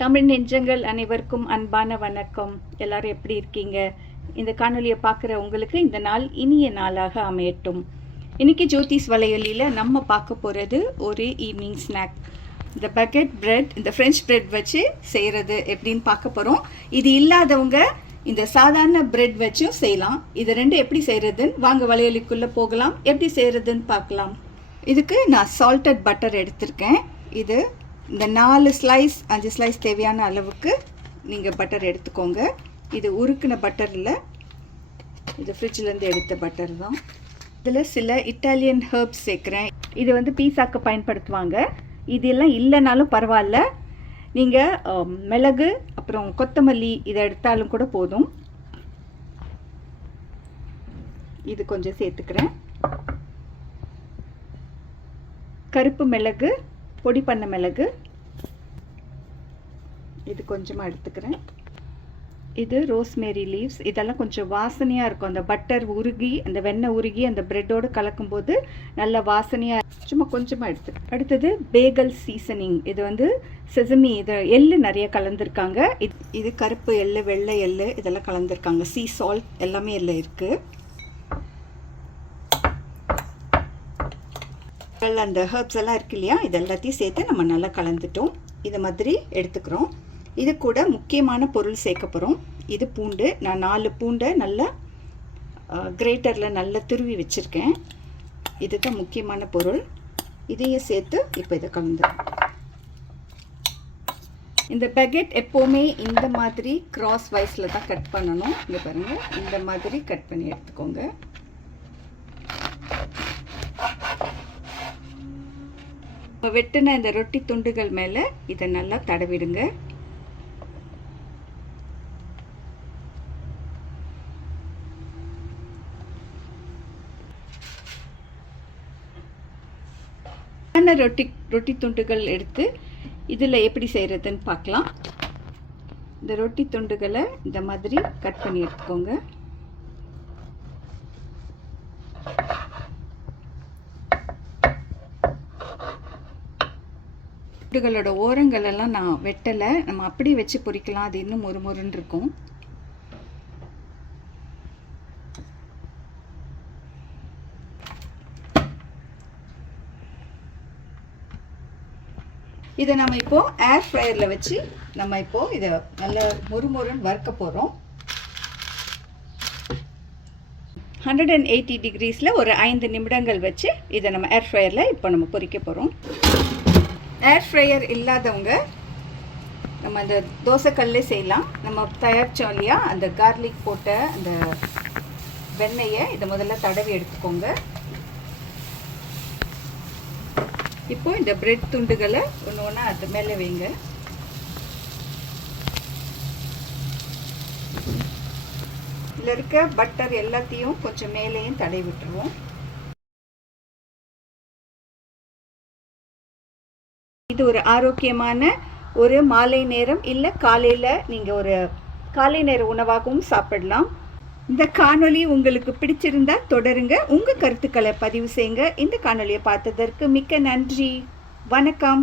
தமிழ் நெஞ்சங்கள் அனைவருக்கும் அன்பான வணக்கம். எல்லாரும் எப்படி இருக்கீங்க? இந்த காணொலியை பார்க்குற உங்களுக்கு இந்த நாள் இனிய நாளாக அமையட்டும். இன்றைக்கி ஜோதிஸ் வலையொலியில் நம்ம பார்க்க போகிறது ஒரு ஈவினிங் ஸ்நாக். இந்த பக்கெட் பிரெட், இந்த ஃப்ரெஞ்ச் பிரெட் வச்சு செய்கிறது எப்படின்னு பார்க்க போகிறோம். இது இல்லாதவங்க இந்த சாதாரண பிரெட் வச்சும் செய்யலாம். இது ரெண்டு எப்படி செய்கிறதுன்னு வாங்க வலையொலிக்குள்ளே போகலாம். எப்படி செய்கிறதுன்னு பார்க்கலாம். இதுக்கு நான் சால்டட் பட்டர் எடுத்திருக்கேன். இது இந்த 4 ஸ்லைஸ் 5 ஸ்லைஸ் தேவையான அளவுக்கு நீங்கள் பட்டர் எடுத்துக்கோங்க. இது உருக்கின பட்டர் இல்லை, இது ஃப்ரிட்ஜிலேருந்து எடுத்த பட்டர் தான். இதில் சில இட்டாலியன் ஹெர்ப்ஸ் சேர்க்குறேன். இது பீஸாக்கு பயன்படுத்துவாங்க. இது எல்லாம் இல்லைனாலும் பரவாயில்ல, நீங்கள் மிளகு அப்புறம் கொத்தமல்லி இதை எடுத்தாலும் கூட போதும். இது கொஞ்சம் சேர்த்துக்கிறேன். கருப்பு மிளகு, பொடி பண்ண மிளகு இது கொஞ்சமாக எடுத்துக்கிறேன். இது ரோஸ்மேரி லீவ்ஸ். இதெல்லாம் கொஞ்சம் வாசனையாக இருக்கும். அந்த பட்டர் உருகி, அந்த வெண்ணெய் உருகி அந்த ப்ரெட்டோடு கலக்கும்போது நல்ல வாசனையாக, சும்மா கொஞ்சமாக எடுத்துக்கிறேன். அடுத்தது பேகல் சீசனிங். இது செசமி, இது எள்ளு நிறைய கலந்துருக்காங்க. இது கருப்பு எள்ளு, வெள்ளை எள்ளு இதெல்லாம் கலந்துருக்காங்க. சீ சால்ட் எல்லாமே எல்லாம் இருக்குது. அந்த ஹெர்ப்ஸ் எல்லாம் இருக்கு இல்லையா, இது எல்லாத்தையும் சேர்த்து நம்ம நல்லா கலந்துட்டோம். இதை மாதிரி எடுத்துக்கிறோம். இது கூட முக்கியமான பொருள் சேர்க்க போகிறோம். இது பூண்டு. நான் 4 பூண்டை நல்லா கிரேட்டரில் நல்லா துருவி வச்சுருக்கேன். இதுதான் முக்கியமான பொருள். இதையும் சேர்த்து இப்போ இதை கலந்துடும். இந்த பகெட் எப்போவுமே இந்த மாதிரி கிராஸ் வைஸில் தான் கட் பண்ணணும். இங்கே பாருங்கள், இந்த மாதிரி கட் பண்ணி எடுத்துக்கோங்க. வெட்டின இந்த ரொட்டி துண்டுகள் மேலே இதை நல்லா தடவிடுங்க. ரொட்டி துண்டுகள் எடுத்து இதில் எப்படி செய்கிறதுன்னு பார்க்கலாம். இந்த ரொட்டி துண்டுகளை இந்த மாதிரி கட் பண்ணி எடுத்துக்கோங்க. துண்டுகளோட ஓரங்கள் எல்லாம் நான் வெட்டலை, நம்ம அப்படியே வச்சு பொரிக்கலாம். அது இன்னும் மொறுமொறுன்னு இருக்கும். இதை நம்ம இப்போ ஏர் ஃப்ரையரில் வச்சு நம்ம இப்போ இதை நல்ல மொறுமொறுன்னு வறுக்க போகிறோம். 180 டிகிரிஸில் ஒரு 5 நிமிடங்கள் வச்சு இதை நம்ம ஏர் ஃப்ரையரில் இப்போ நம்ம பொரிக்க போகிறோம். ஏர் ஃப்ரையர் இல்லாதவங்க நம்ம அந்த தோசைக்கல்லே செய்யலாம். நம்ம தயாரித்தோம் இல்லையா, அந்த கார்லிக் போட்ட அந்த வெண்ணெயை இதை முதல்ல தடவி எடுத்துக்கோங்க. இப்போ இந்த பிரெட் துண்டுகளை ஒன்று ஒன்றா அது மேலே வைங்க. இதில் இருக்க பட்டர் எல்லாத்தையும் கொஞ்சம் மேலேயும் தடவி விட்டுருவோம். இது ஒரு ஆரோக்கியமான ஒரு மாலை நேரம் இல்லை காலையில் நீங்கள் ஒரு காலை நேர உணவாகவும் சாப்பிடலாம். இந்த காணொளி உங்களுக்கு பிடிச்சிருந்தா தொடருங்க. உங்கள் கருத்துக்களை பதிவு செய்யுங்க. இந்த காணொளியை பார்த்ததற்கு மிக்க நன்றி. வணக்கம்.